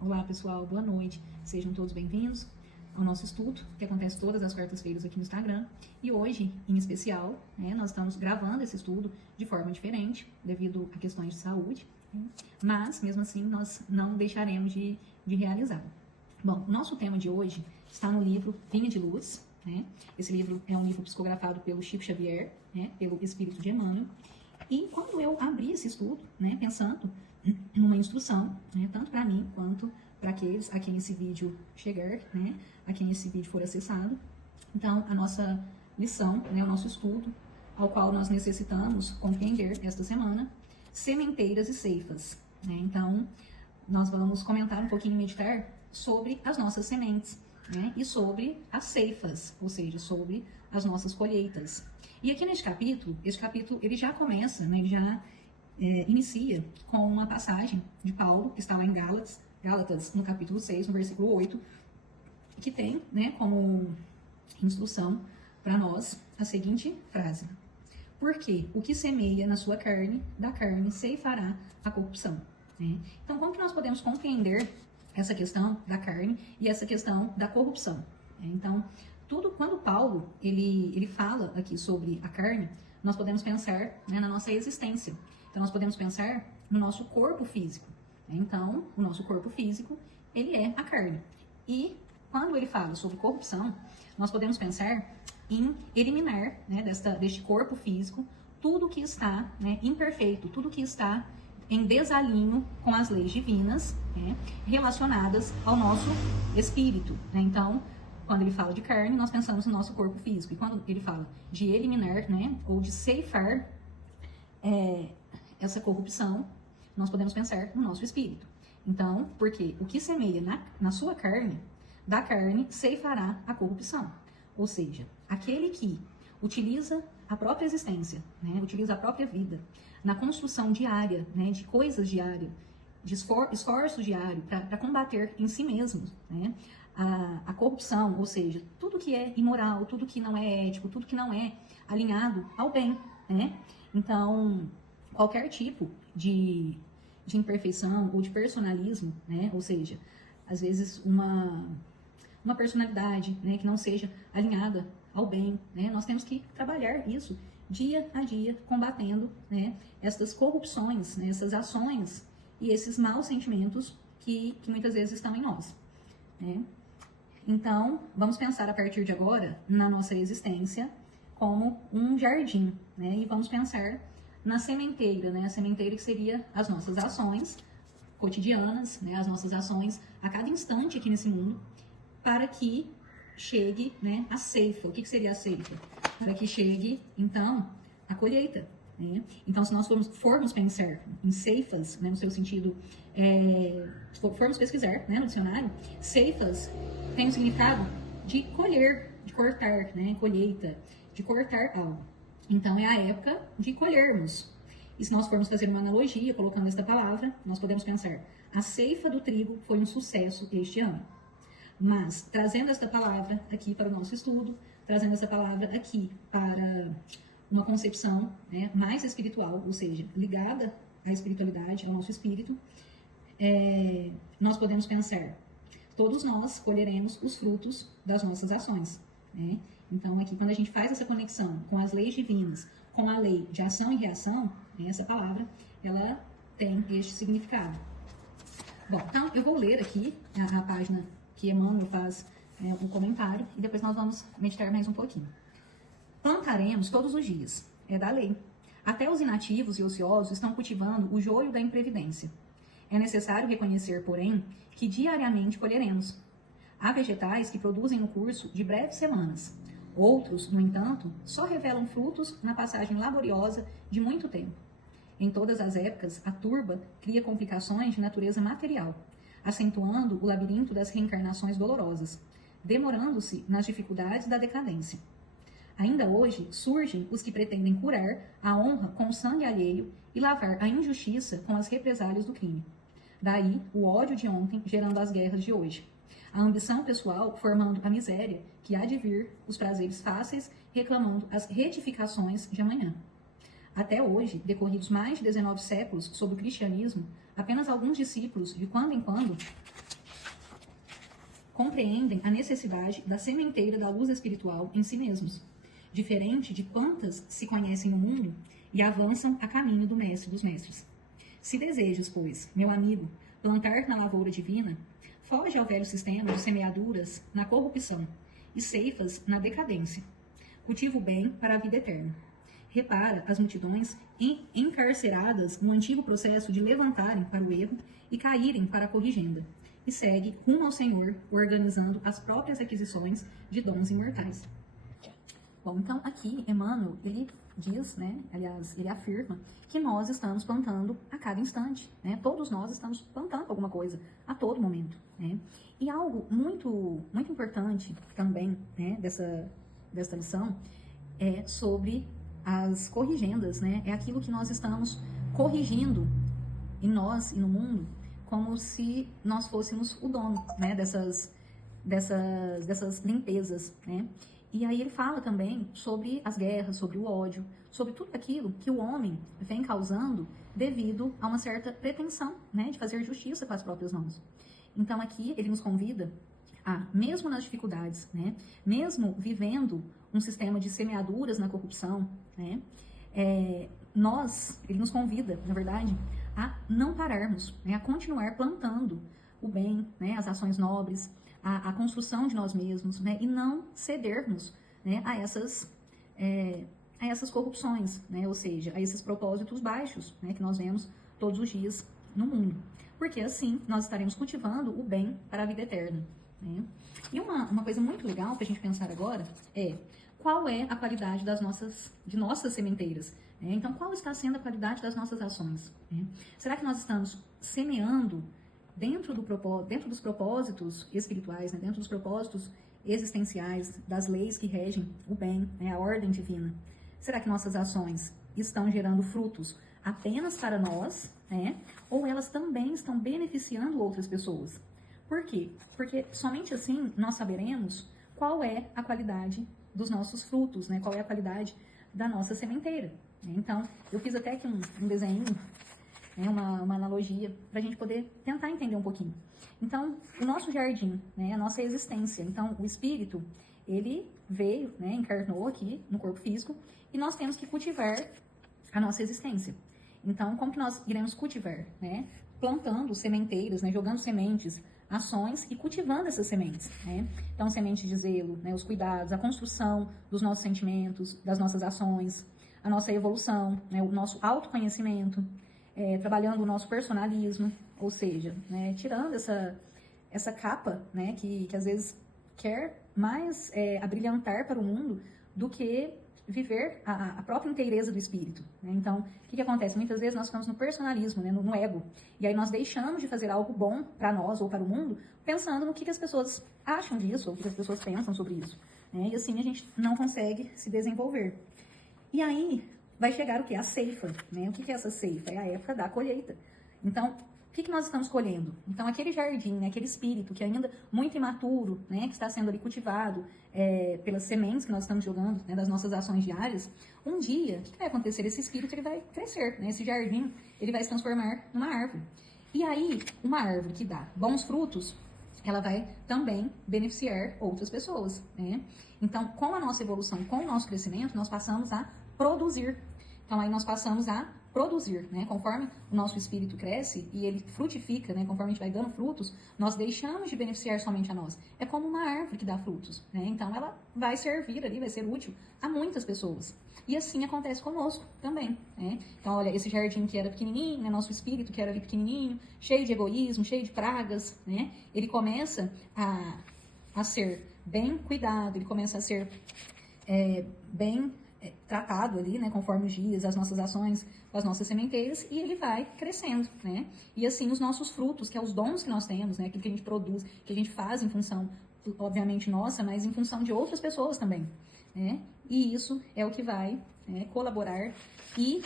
Olá pessoal, boa noite, sejam todos bem-vindos ao nosso estudo, que acontece todas as quartas-feiras aqui no Instagram. E hoje, em especial, nós estamos gravando esse estudo de forma diferente, devido a questões de saúde, mas mesmo assim nós não deixaremos de realizar. Bom, nosso tema de hoje está no livro Vinha de Luz. Esse livro é um livro psicografado pelo Chico Xavier, pelo Espírito de Emmanuel. E quando eu abri esse estudo, pensando numa instrução, tanto para mim quanto para aqueles a quem esse vídeo chegar, a quem esse vídeo for acessado. Então, a nossa lição, o nosso estudo, ao qual nós necessitamos compreender esta semana, sementeiras e ceifas. Então, nós vamos comentar um pouquinho e meditar sobre as nossas sementes, e sobre as ceifas, ou seja, sobre as nossas colheitas. E aqui neste capítulo, esse capítulo ele já começa, ele já inicia com uma passagem de Paulo, que está lá em Gálatas, no capítulo 6, no versículo 8, que tem como instrução para nós a seguinte frase: porque o que semeia na sua carne, da carne ceifará a corrupção. Então, como que nós podemos compreender essa questão da carne e essa questão da corrupção? Então, quando Paulo ele fala aqui sobre a carne, nós podemos pensar na nossa existência. Então, nós podemos pensar no nosso corpo físico. Então, o nosso corpo físico, ele é a carne. E, quando ele fala sobre corrupção, nós podemos pensar em eliminar deste corpo físico tudo que está imperfeito, tudo que está em desalinho com as leis divinas relacionadas ao nosso espírito. Então, quando ele fala de carne, nós pensamos no nosso corpo físico. E quando ele fala de eliminar, ou de ceifar essa corrupção, nós podemos pensar no nosso espírito. Então, porque o que semeia na sua carne, da carne ceifará a corrupção. Ou seja, aquele que utiliza a própria existência, utiliza a própria vida na construção diária, de coisas diárias, de esforço diário para combater em si mesmo, a corrupção, ou seja, tudo que é imoral, tudo que não é ético, tudo que não é alinhado ao bem, Então, qualquer tipo de imperfeição ou de personalismo, ou seja, às vezes uma personalidade que não seja alinhada ao bem, nós temos que trabalhar isso dia a dia, combatendo essas corrupções, essas ações e esses maus sentimentos que muitas vezes estão em nós. Então, vamos pensar a partir de agora na nossa existência como um jardim, e vamos pensar na sementeira, a sementeira que seria as nossas ações cotidianas, as nossas ações a cada instante aqui nesse mundo, para que chegue a ceifa. O que seria a ceifa? Para que chegue, então, a colheita. Então, se nós formos pensar em ceifas, no seu sentido, se formos pesquisar no dicionário, ceifas tem o significado de colher, de cortar, colheita, de cortar algo. Então, é a época de colhermos. E se nós formos fazer uma analogia, colocando esta palavra, nós podemos pensar: a ceifa do trigo foi um sucesso este ano. Mas, trazendo esta palavra aqui para o nosso estudo, trazendo essa palavra aqui para uma concepção mais espiritual, ou seja, ligada à espiritualidade, ao nosso espírito, nós podemos pensar: todos nós colheremos os frutos das nossas ações. Então, aqui, quando a gente faz essa conexão com as leis divinas, com a lei de ação e reação, essa palavra, ela tem este significado. Bom, então, eu vou ler aqui a página que Emmanuel faz um comentário, e depois nós vamos meditar mais um pouquinho. Plantaremos todos os dias, é da lei. Até os inativos e ociosos estão cultivando o joio da imprevidência. É necessário reconhecer, porém, que diariamente colheremos. Há vegetais que produzem no curso de breves semanas. Outros, no entanto, só revelam frutos na passagem laboriosa de muito tempo. Em todas as épocas, a turba cria complicações de natureza material, acentuando o labirinto das reencarnações dolorosas, demorando-se nas dificuldades da decadência. Ainda hoje, surgem os que pretendem curar a honra com o sangue alheio e lavar a injustiça com as represálias do crime. Daí, o ódio de ontem gerando as guerras de hoje. A ambição pessoal formando a miséria que há de vir, os prazeres fáceis reclamando as retificações de amanhã. Até hoje, decorridos mais de 19 séculos sob o cristianismo, apenas alguns discípulos, de quando em quando, compreendem a necessidade da sementeira da luz espiritual em si mesmos, diferente de quantas se conhecem no mundo e avançam a caminho do mestre dos mestres. Se desejas, pois, meu amigo, plantar na lavoura divina, foge ao velho sistema de semeaduras na corrupção e ceifas na decadência. Cultiva o bem para a vida eterna. Repara as multidões encarceradas no antigo processo de levantarem para o erro e caírem para a corrigenda, e segue rumo ao Senhor, organizando as próprias aquisições de dons imortais. Bom, então aqui Emmanuel, ele diz, né, aliás, ele afirma que nós estamos plantando a cada instante, né? Todos nós estamos plantando alguma coisa a todo momento, né? E algo muito importante também, né, dessa lição é sobre as corrigendas, né? É aquilo que nós estamos corrigindo em nós e no mundo, como se nós fôssemos o dono, né, dessas limpezas, né? E aí ele fala também sobre as guerras, sobre o ódio, sobre tudo aquilo que o homem vem causando devido a uma certa pretensão, né, de fazer justiça com as próprias mãos. Então aqui ele nos convida a, mesmo nas dificuldades, né, mesmo vivendo um sistema de semeaduras na corrupção, né, ele nos convida, na verdade, a não pararmos, né, a continuar plantando o bem, né, as ações nobres, a construção de nós mesmos, né, e não cedermos, né, a essas corrupções, né, ou seja, a esses propósitos baixos, né, que nós vemos todos os dias no mundo. Porque assim nós estaremos cultivando o bem para a vida eterna, né? E uma coisa muito legal para a gente pensar agora é qual é a qualidade de nossas sementeiras, né? Então, qual está sendo a qualidade das nossas ações, né? Será que nós estamos semeando dentro dos propósitos espirituais, né? Dentro dos propósitos existenciais, das leis que regem o bem, né? A ordem divina? Será que nossas ações estão gerando frutos apenas para nós, né? Ou elas também estão beneficiando outras pessoas? Por quê? Porque somente assim nós saberemos qual é a qualidade dos nossos frutos, né? Qual é a qualidade da nossa sementeira. Então, eu fiz até aqui um desenho, né? uma analogia, para a gente poder tentar entender um pouquinho. Então, o nosso jardim, né? A nossa existência. Então, o espírito, ele veio, né? Encarnou aqui no corpo físico, e nós temos que cultivar a nossa existência. Então, como que nós iremos cultivar, né? Plantando sementeiras, né? Jogando sementes, ações e cultivando essas sementes, né? Então, sementes de zelo, né? Os cuidados, a construção dos nossos sentimentos, das nossas ações, a nossa evolução, né? O nosso autoconhecimento, trabalhando o nosso personalismo, ou seja, né? Tirando essa capa, né? Que às vezes quer mais abrilhantar para o mundo do que viver a própria inteireza do espírito, né? Então, o que acontece? Muitas vezes nós ficamos no personalismo, né? no ego, e aí nós deixamos de fazer algo bom para nós ou para o mundo, pensando no que as pessoas acham disso, ou o que as pessoas pensam sobre isso, né? E assim a gente não consegue se desenvolver. E aí vai chegar o quê? A ceifa, né? O que é essa ceifa? É a época da colheita. Então, o que nós estamos colhendo? Então, aquele jardim, né, aquele espírito que ainda muito imaturo, né, que está sendo ali cultivado pelas sementes que nós estamos jogando, né, das nossas ações diárias, um dia, o que vai acontecer? Esse espírito ele vai crescer, né, esse jardim ele vai se transformar numa árvore. E aí, uma árvore que dá bons frutos, ela vai também beneficiar outras pessoas, né? Então, com a nossa evolução, com o nosso crescimento, nós passamos a produzir. Então, aí nós passamos a produzir, né? Conforme o nosso espírito cresce e ele frutifica, né? Conforme a gente vai dando frutos, nós deixamos de beneficiar somente a nós. É como uma árvore que dá frutos, né? Então, ela vai servir ali, vai ser útil a muitas pessoas. E assim acontece conosco também, né? Então, olha, esse jardim que era pequenininho, né? Nosso espírito que era ali pequenininho, cheio de egoísmo, cheio de pragas, né? Ele começa a ser bem cuidado, ele começa a ser bem tratado ali, né, conforme os dias, as nossas ações, as nossas sementeiras, e ele vai crescendo, né? E assim os nossos frutos, que é os dons que nós temos, né, aquilo que a gente produz, que a gente faz em função, obviamente, nossa, mas em função de outras pessoas também, né? E isso é o que vai colaborar e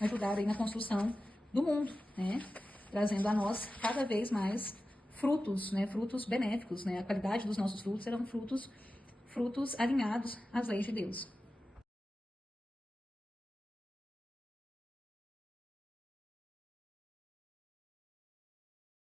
ajudar aí na construção do mundo, né? Trazendo a nós cada vez mais frutos, né, frutos benéficos, né? A qualidade dos nossos frutos serão frutos alinhados às leis de Deus.